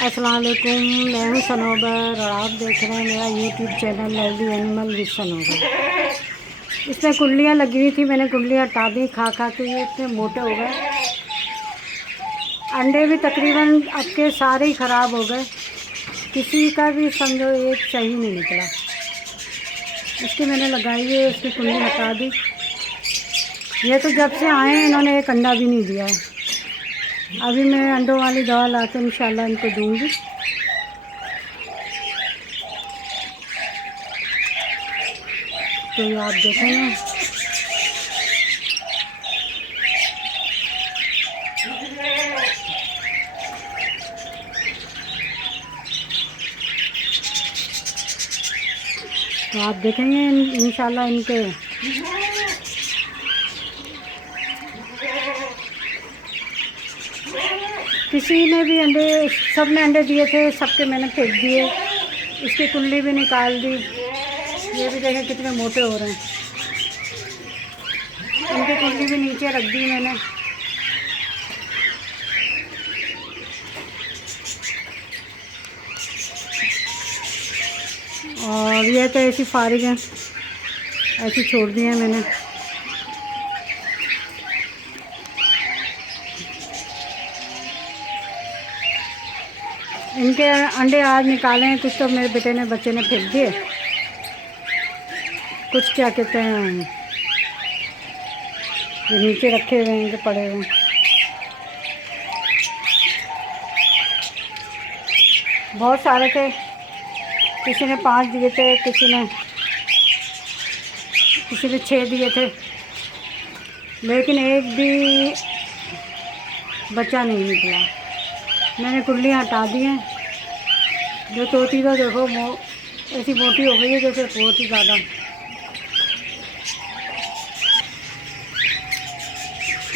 अस्सलाम वालेकुम, मैं हूँ सनोबर और आप देख रहे हैं मेरा YouTube channel lovely animal with Sanobar. इसमें कुंडलियाँ लगी हुई थी, मैंने कुंडलियाँ हटा दी। खा खा के ये इतने मोटे हो गए। अंडे भी तकरीबन अब के सारे ही ख़राब हो गए, किसी का भी समझो एक सही नहीं निकला। इसकी मैंने लगाई है, उसकी कुंडली हटा दी। ये तो जब से आए हैं इन्होंने एक अंडा भी नहीं दिया है। अभी मैं अंडों वाली दवा लाकर इंशाल्लाह इनको दूंगी। तो ये आप देखेंगे। तो आप देखेंगे इंशाल्लाह इनके किसी ने भी अंडे, सब ने अंडे दिए थे, सबके मैंने फेंक दिए। इसकी कुंडली भी निकाल दी। ये भी देखें कितने मोटे हो रहे हैं। इनकी कुंडली भी नीचे रख दी मैंने। और ये तो ऐसी फारिग हैं, ऐसी छोड़ दी हैं मैंने। इनके अंडे आज निकाले हैं, कुछ तो मेरे बेटे ने, बच्चे ने फेंक दिए, कुछ क्या कहते हैं ये नीचे रखे हुए हैं, इनके पड़े हुए हैं। बहुत सारे थे, किसी ने 5 दिए थे, किसी ने 6 दिए थे, लेकिन एक भी बच्चा नहीं निकला। मैंने कुंडलियाँ हटा दी हैं। जो तोती तो देखो ऐसी मोटी हो गई है जैसे बहुत ही ज़्यादा।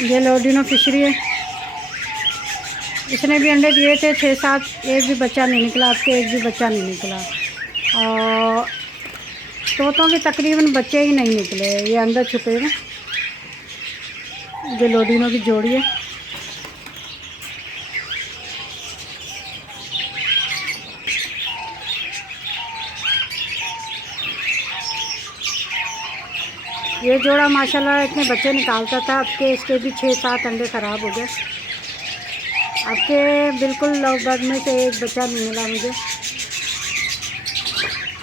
ये लोडिनो फिशरी है, इसने भी अंडे दिए थे 6-7, एक भी बच्चा नहीं निकला। अब के एक भी बच्चा नहीं निकला। और तोतों के तकरीबन बच्चे ही नहीं निकले, ये अंदर छुपे हुए। ये लोडिनो की जोड़ी है। ये जोड़ा माशाल्लाह इतने बच्चे निकालता था। अब के इसके भी 6-7 अंडे ख़राब हो गए। अब के बिल्कुल लगभग में से एक बच्चा नहीं मिला मुझे।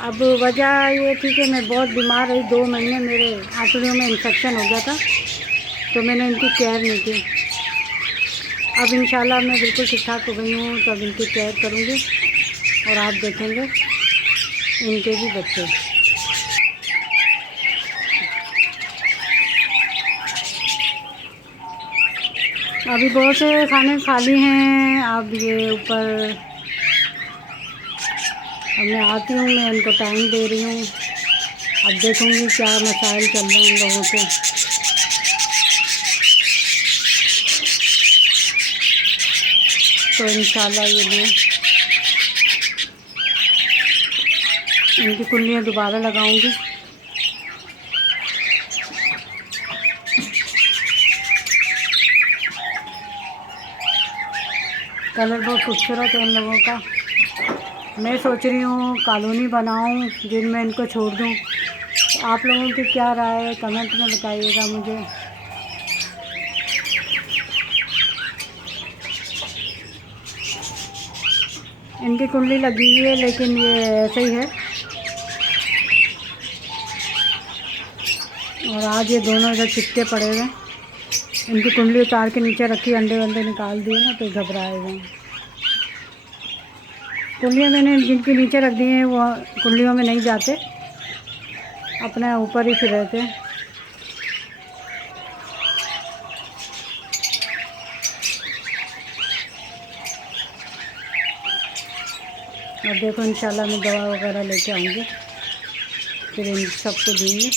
अब वजह ये थी कि मैं बहुत बीमार रही, 2 महीने मेरे आंतड़ियों में इन्फेक्शन हो गया था, तो मैंने इनकी केयर नहीं की। अब इंशाल्लाह मैं बिल्कुल ठीक ठाक हो गई हूँ, तो अब इनकी केयर करूँगी और आप देखेंगे इनके भी बच्चे। अभी बहुत से खाने खाली हैं। अब ये ऊपर, अब मैं आती हूँ, मैं इनको टाइम दे रही हूँ। अब देखूँगी क्या मसाइल चल रहे हैं इन लोगों के। तो इंशाल्लाह ये मैं इनकी कुंडलियाँ दोबारा लगाऊंगी। कलर बहुत खूबसूरत है इन लोगों का। मैं सोच रही हूँ कॉलोनी बनाऊँ जिनमें इनको छोड़ दूँ। तो आप लोगों की क्या राय है, कमेंट में बताइएगा मुझे। इनकी कुंडली लगी हुई है, लेकिन ये ऐसे ही है। और आज ये दोनों इधर चिपके पड़े हुए हैं। इनकी कुंडली उतार के नीचे रखी, अंडे वंडे निकाल दिए ना, तो घबराए हुए हैं। कुंडलियाँ मैंने जिनके नीचे रख दी हैं वो कुंडलियों में नहीं जाते, अपने ऊपर ही फिर रहते हैं। और देखो इंशाल्लाह मैं दवा वगैरह लेके आऊँगी, फिर इन सबको दूँगी।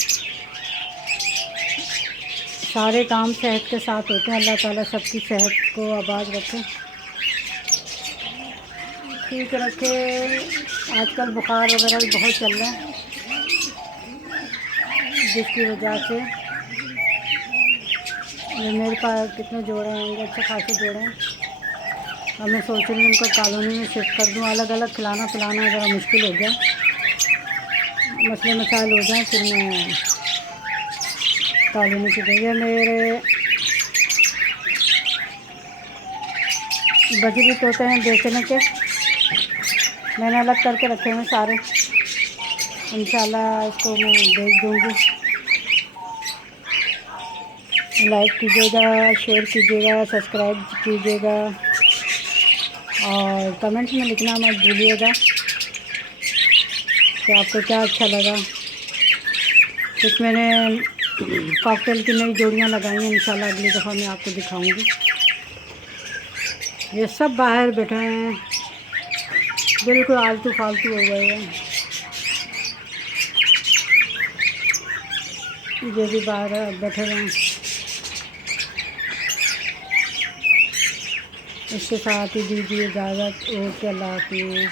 सारे काम सेहत के साथ होते हैं। अल्लाह ताला सबकी सेहत को आबाद रखे, ठीक रखे। आजकल बुखार वगैरह भी बहुत चल रहा है, जिसकी वजह से ये मेरे पास कितने जोड़े होंगे, अच्छे खासे जोड़े हैं। अब मैं सोच रही हूँ उनको कॉलोनी में शिफ्ट कर दूँ। अलग अलग खिलाना पिलाना ज़रा मुश्किल हो गया, मसले मसाइल हो जाए फिर मैं कॉलोनी से भेजे। मेरे बजरी तोते हैं बेचने के, मैंने अलग करके रखे हैं सारे। इंशाल्लाह इसको मैं बेच दूँगी। लाइक कीजिएगा, शेयर कीजिएगा, सब्सक्राइब कीजिएगा और कमेंट्स में लिखना मत भूलिएगा कि आपको क्या अच्छा लगा। कुछ मैंने कॉकटेल की नई जोड़ियाँ लगाई हैं, इंशाल्लाह अगली दफ़ा मैं आपको दिखाऊंगी। ये सब बाहर बैठे हैं, बिल्कुल आलतू फालतू हो गए हैं। ये भी बाहर बैठे हैं। इसके साथ ही दीजिए इजाज़त। ओके, अल्लाह हाफिज़।